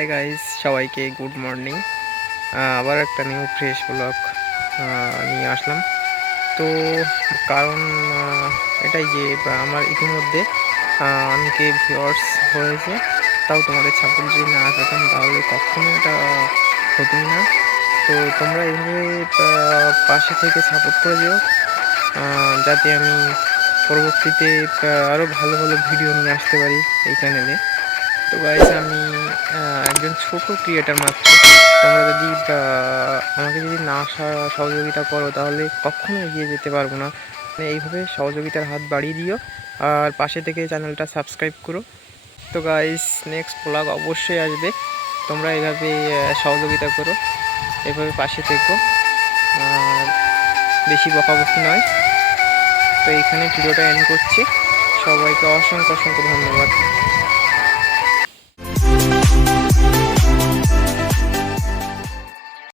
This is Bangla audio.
হাই গাইস, সবাইকে গুড মর্নিং। আবার একটা নিউ ফ্রেশ ব্লগ নিয়ে আসলাম। তো কারণ এটাই যে আমার ইতিমধ্যে অনেকে ভিউয়ার্স হয়েছে, তাও তোমাদের সাপোর্ট যদি না পেতাম তাহলে কখনো এটা হতোই না। তো তোমরা এইভাবে পাশে থেকে সাপোর্ট করে দিও, যাতে আমি পরবর্তীতে আরও ভালো ভালো ভিডিও নিয়ে আসতে পারি এই চ্যানেলে। তো গাইস, আমি একজন ছোট ক্রিয়েটার মাত্র। তোমরা যদি আমাকে যদি না সহযোগিতা করো তাহলে কখনো এগিয়ে যেতে পারবো না। মানে এইভাবে সহযোগিতার হাত বাড়িয়ে দিও, আর পাশে থেকে চ্যানেলটা সাবস্ক্রাইব করো। তো গাইস, নেক্সট ব্লগ অবশ্যই আসবে। তোমরা এইভাবে সহযোগিতা করো, এভাবে পাশে থেকো, আর বেশি বকাবকি নয়। তো এইখানে ভিডিওটা এন্ড করছি। সবাইকে অসংখ্য অসংখ্য ধন্যবাদ।